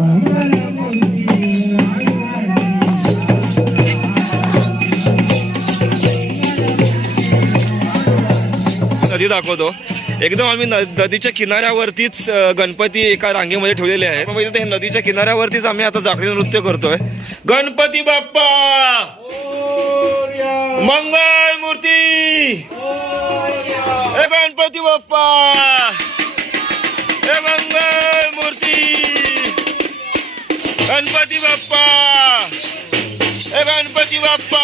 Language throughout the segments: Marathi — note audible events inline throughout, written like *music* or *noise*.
नदी दाखवतो. एकदम आम्ही न- नदीच्या किनाऱ्यावरतीच गणपती एका रांगेमध्ये ठेवलेले आहेत. मग इथे नदीच्या किनाऱ्यावरतीच आम्ही आता जाखडी नृत्य करतोय. गणपती बाप्पा! मंगळ मूर्ती! गणपती बाप्पा! हे मंगळ मूर्ती! गणपती बाप्पा हे गणपती बाप्पा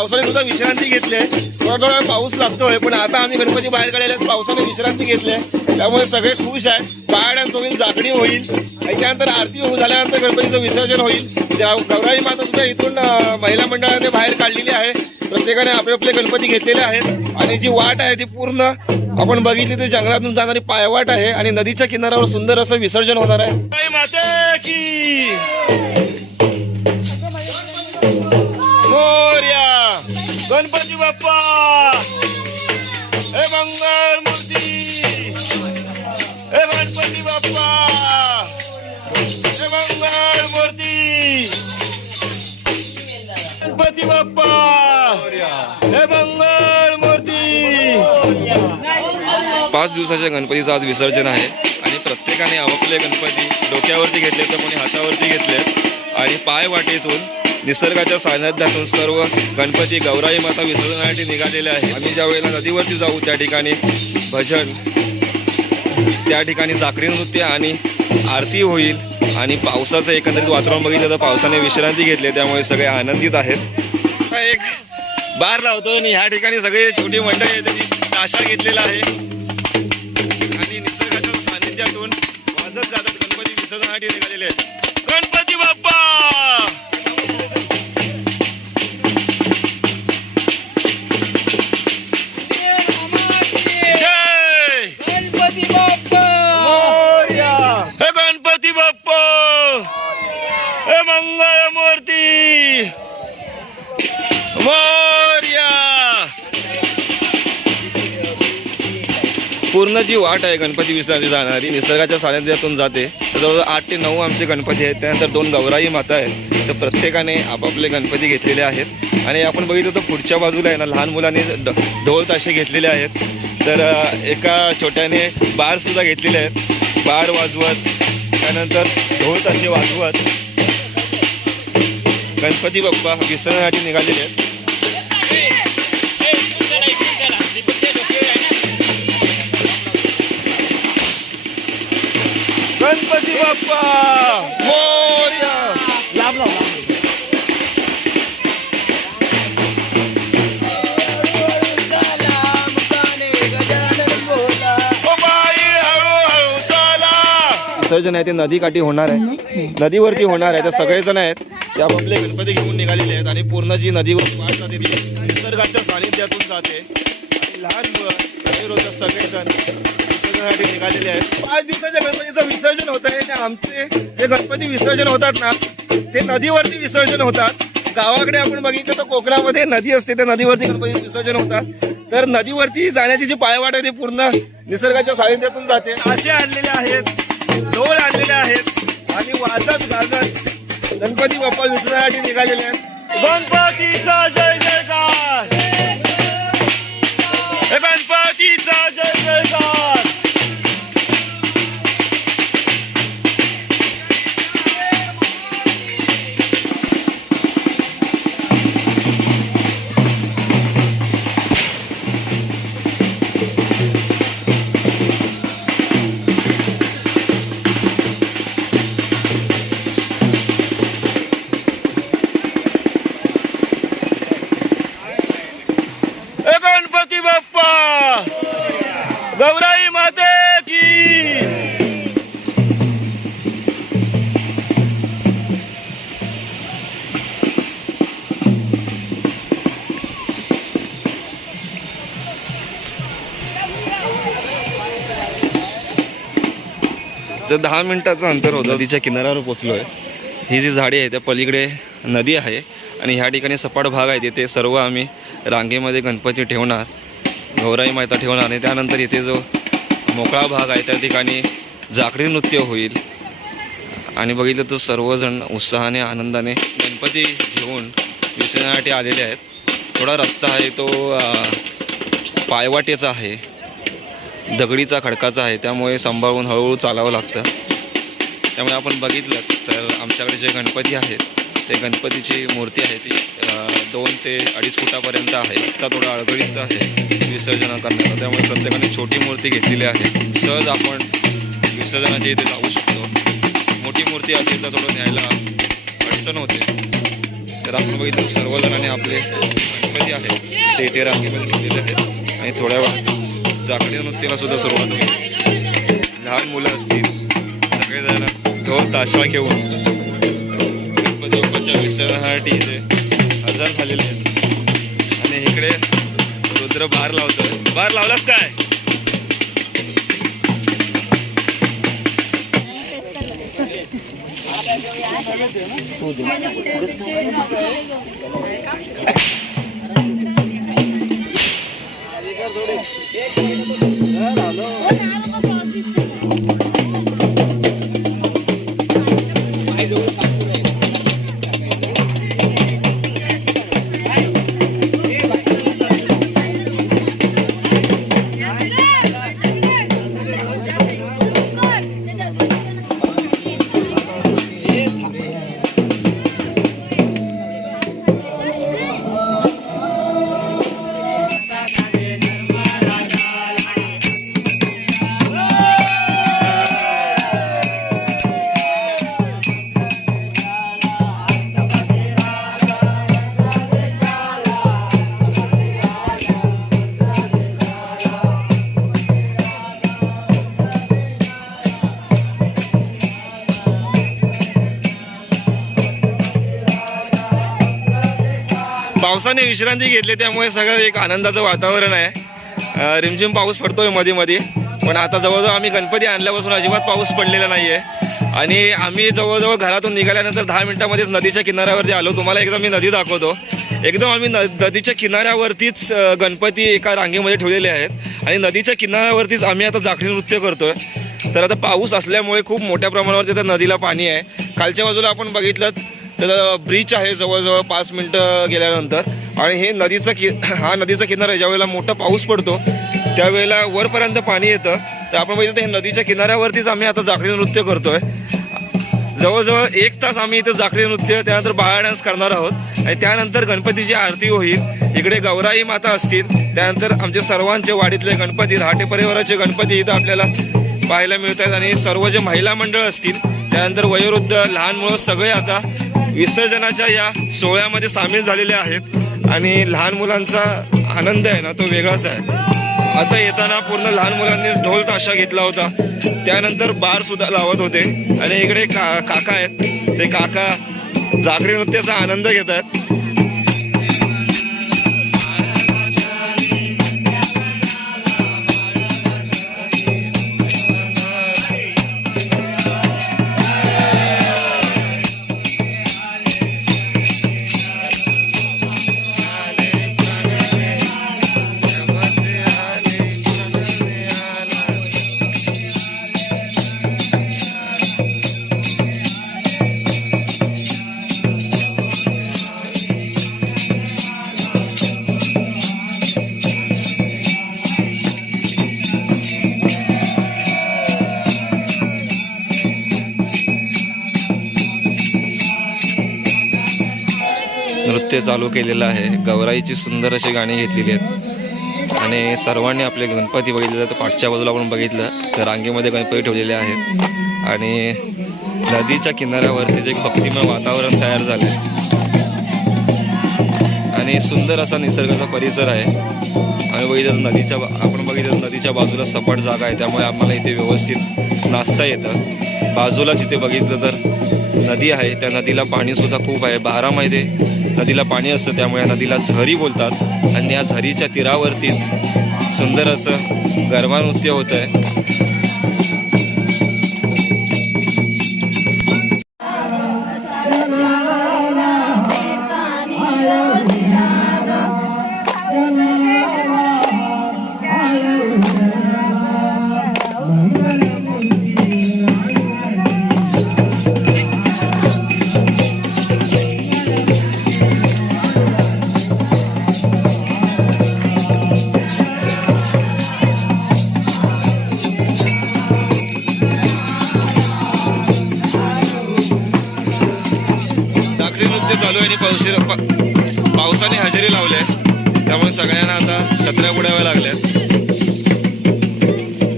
पावसाने सुद्धा विश्रांती घेतली आहे. थोडा थोडा पाऊस लागतोय पण आता आम्ही गणपती बाहेर काढले पावसाने विश्रांती घेतली आहे. त्यामुळे सगळे खुश आहेत. पहाडांसोबत जाकडी होईल. त्याच्यानंतर आरती होऊ झाल्यानंतर गणपतीचं विसर्जन होईल. त्या गौराई माता सुद्धा इथून महिला मंडळाने बाहेर काढलेली आहे. प्रत्येकाने आपले आपले गणपती घेतलेले आहेत. आणि जी वाट आहे ती पूर्ण आपण बघितली तर जंगलातून जाणारी पायवाट आहे. आणि नदीच्या किनाऱ्यावर सुंदर असं विसर्जन होणार आहे. हे मंगळ मूर्ती. हे गणपती बाप्पा. हे मंगळ मूर्ती. गणपती बाप्पा. हे मंगळ मूर्ती. पाच दिवसाच्या गणपतीचं आज विसर्जन आहे आणि प्रत्येकाने आपापले गणपती डोक्यावरती घेतले तर कोणी हातावरती घेतले. आणि पाय वाटेतून निसर्गाच्या सान्निध्यातून सर्व गणपती गौराई माता विसर्जनासाठी निघालेले आहे आम्ही ज्या वेळेला नदीवरती जाऊ त्या ठिकाणी भजन त्या ठिकाणी साखरी नृत्य आणि आरती होईल आणि पावसाचं एकंदरीत वातावरण बघितलं तर पावसाने विश्रांती घेतली त्यामुळे सगळे आनंदित आहेत. एक बार लावतो आणि ह्या ठिकाणी सगळे छोटी मंडळी आहेत त्यांनी नाश्ता घेतलेला आहे. आणि निसर्गाच्या सान्निध्यातून वाजत जातात गणपती विसर्जनासाठी निघालेले आहेत. गणपती बाप्पा पूर्ण जी वाट आहे गणपती विसर्जनाची जाणारी निसर्गाच्या सानिध्यातून जाते. जवळजवळ आठ ते नऊ आमचे गणपती आहेत. त्यानंतर दोन गौराई माता आहेत. तर प्रत्येकाने आपापले गणपती घेतलेले आहेत. आणि आपण बघितलं तर पुढच्या बाजूला आहे ना लहान मुलांनी ढ- ढोल ताशे घेतलेले आहेत. तर एका छोट्याने बारसुद्धा घेतलेले आहेत. बार वाजवत त्यानंतर ढोल ताशे वाजवत. गणपती बाप्पा विसर्जनासाठी निघालेले आहेत. गणपती बाप्पा! मोरया! विसर्जन आहे ते नदीकाठी होणार आहे. नदीवरती होणार आहे तर सगळेजण आहेत. ते आपापले गणपती घेऊन निघालेले आहेत आणि पूर्ण जी नदीवर वाट जाते ती निसर्गाच्या सानिध्यातून जाते. लहान मुलं सगळे सगळेजण विसर्जनासाठी निघालेले आहेत. पाच दिवसाच्या गणपतीचं विसर्जन होत आहे आणि आमचे जे गणपती विसर्जन होतात ना ते नदीवरती विसर्जन होतात. गावाकडे आपण बघितलं तर कोकणामध्ये नदी असते त्या नदीवरती गणपती विसर्जन होतात. तर नदीवरती जाण्याची जी पायवाट आहे ती पूर्ण निसर्गाच्या सानिध्यातून जाते. असे आणलेले आहेत ढोल आणलेले आहेत आणि वाजत गाजत गणपती बाप्पा विसर्जनासाठी निघालेले आहेत. गणपती तर दहा मिनिटाचं अंतर होतं. नदीच्या किनाऱ्यावर पोचलो आहे ही जी झाडी आहे त्या पलीकडे नदी आहे आणि ह्या ठिकाणी सपाट भाग आहे तिथे सर्व आम्ही रांगेमध्ये गणपती ठेवणार गौराई माता ठेवणार आणि त्यानंतर इथे जो मोकळा भाग आहे त्या ठिकाणी जाकडी नृत्य होईल. आणि बघितलं तर सर्वजण उत्साहाने आनंदाने गणपती घेऊन विसर्जनासाठी आलेले आहेत. थोडा रस्ता आहे तो पायवाटेचा आहे. दगडीचा खडकाचा आहे त्यामुळे सांभाळून हळूहळू चालावं लागतं. त्यामुळे आपण बघितलं तर आमच्याकडे जे गणपती आहेत ते गणपतीची मूर्ती आहे ती दोन ते अडीच फुटापर्यंत आहे. रस्ता थोडा अडगळीचा आहे विसर्जन करण्याचा. त्यामुळे प्रत्येकाने छोटी मूर्ती घेतलेली आहे. सहज आपण विसर्जनाच्या इथे जाऊ शकतो. मोठी मूर्ती असेल तर थोडं न्यायला अडचण होते. तर आपण बघितलं सर्व जणांनी आपले गणपती आहेत ते इथे रांगेमध्ये घेतलेले आहेत. आणि थोड्या वेळात जाकडी नृत्याला सुद्धा सुरुवात होईल लहान मुलं असतील सगळेजण ढोल ताशा घेऊन गणपती बाप्पाच्या विसर्जनासाठी इथे हजर झालेले आहेत. आणि इकडे रुद्र बार लावतो बार लावलाच काय? *laughs* হ্যাঁ ভালো पावसाने विश्रांती घेतली त्यामुळे सगळं एक आनंदाचं वातावरण आहे. रिमझिम पाऊस पडतोयमध्ये मध्ये पण आता जवळजवळ आम्ही गणपती आणल्यापासून अजिबात पाऊस पडलेला नाही आहे आणि आम्ही जवळजवळ घरातून निघाल्यानंतर दहा मिनिटामध्येच नदीच्या किनाऱ्यावरती आलो. तुम्हाला एकदा मी नदी दाखवतो. एकदम आम्ही न नदीच्या किनाऱ्यावरतीच गणपती एका रांगेमध्ये ठेवलेले आहेत. आणि नदीच्या किनाऱ्यावरतीच आम्ही आता जाखडी नृत्य करतोय. तर आता पाऊस असल्यामुळे खूप मोठ्या प्रमाणावरती आता नदीला पाणी आहे. खालच्या बाजूला आपण बघितलं तर ब्रिज आहे जवळजवळ पाच मिनटं गेल्यानंतर. आणि हे नदीचा कि *clears throat* हा नदीचा किनारा आहे. ज्यावेळेला मोठा पाऊस पडतो त्यावेळेला वरपर्यंत पाणी येतं. तर आपण बघितलं तर हे नदीच्या किनाऱ्यावरतीच आम्ही आता जाखडी नृत्य करतोय. जवळजवळ एक तास आम्ही इथं जाखडी नृत्य त्यानंतर बाळा डान्स करणार आहोत. आणि त्यानंतर गणपतीची आरती होईल. इकडे गौराई माता असतील. त्यानंतर आमचे सर्वांचे वाडीतले गणपती रहाटे परिवाराचे गणपती इथं आपल्याला पाहायला मिळत आहेत आणि सर्व जे महिला मंडळ असतील त्यानंतर वयोवृद्ध लहान मुलं सगळे आता विसर्जनाच्या या सोहळ्यामध्ये सामील झालेले आहेत. आणि लहान मुलांचा आनंद आहे ना तो वेगळाच आहे. आता येताना पूर्ण लहान मुलांनी ढोल ताशा घेतला होता. त्यानंतर बार सुद्धा लावत होते. आणि इकडे का काका आहेत. ते काका जागरी नृत्याचा आनंद घेत आहेत. नृत्य चालू केलेलं आहे. गौराईची सुंदर अशी गाणी घेतलेली आहेत. आणि सर्वांनी आपले गणपती बघितले तर पाठच्या बाजूला आपण बघितलं तर रांगेमध्ये गणपती ठेवलेले आहेत. आणि नदीच्या किनाऱ्यावरती जे भक्तिमय वातावरण तयार झालं आणि सुंदर असा निसर्गाचा परिसर आहे. आम्ही बघितलं नदीच्या आपण बघितलं तर नदीच्या बाजूला सपाट जागा आहे. त्यामुळे आम्हाला इथे व्यवस्थित नाचता येतं. बाजूलाच इथे बघितलं तर नदी आहे त्या नदीला पाणीसुद्धा खूप आहे. बारा महिने नदीला पाणी असतं त्यामुळे नदीला झरी बोलतात. आणि या झरीच्या तीरावरतीच सुंदर असं गरबा नृत्य होतं आहे पा- पावसाने हजेरी लावले त्यामुळे सगळ्यांना आता छत्र्या बुडाव्या लागल्या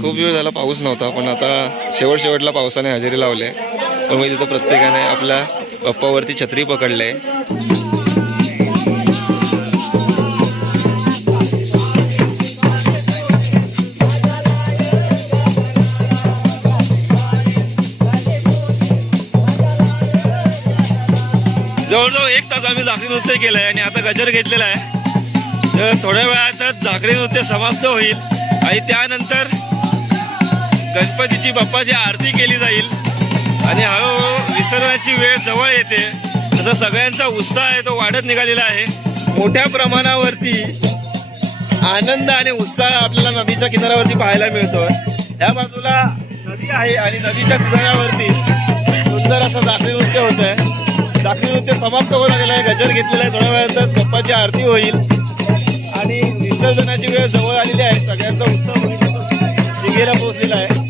खूप वेळ झाला पाऊस नव्हता पण आता शेवट शेवटला पावसाने हजेरी लावले त्यामुळे तिथं प्रत्येकाने आपल्या पप्पावरती छत्री पकडले जवळजवळ आत्ताच आम्ही झाकरी नृत्य केलंय आणि आता गजर घेतलेला आहे. तर थोड्या वेळातच झाकरी नृत्य समाप्त होईल. आणि त्यानंतर गणपतीची बाप्पाची आरती केली जाईल. आणि हळूहळू विसर्जनाची वेळ जवळ येते. तसं सगळ्यांचा उत्साह आहे तो वाढत निघालेला आहे. मोठ्या प्रमाणावरती आनंद आणि उत्साह आपल्याला नदीच्या किनाऱ्यावरती पाहायला मिळतो. या बाजूला नदी आहे आणि नदीच्या किनाऱ्यावरती सुंदर असं झाकरी नृत्य होत आहे झाकरी नृत्य समाप्त होऊ लागलं आहे. गजर घेतलेला आहे थोड्या वेळातच गप्पाची आरती होईल. आणि विसर्जनाची वेळ जवळ आलेली आहे. सगळ्यांचा उत्सव बघितला शिगेला पोहोचलेला आहे.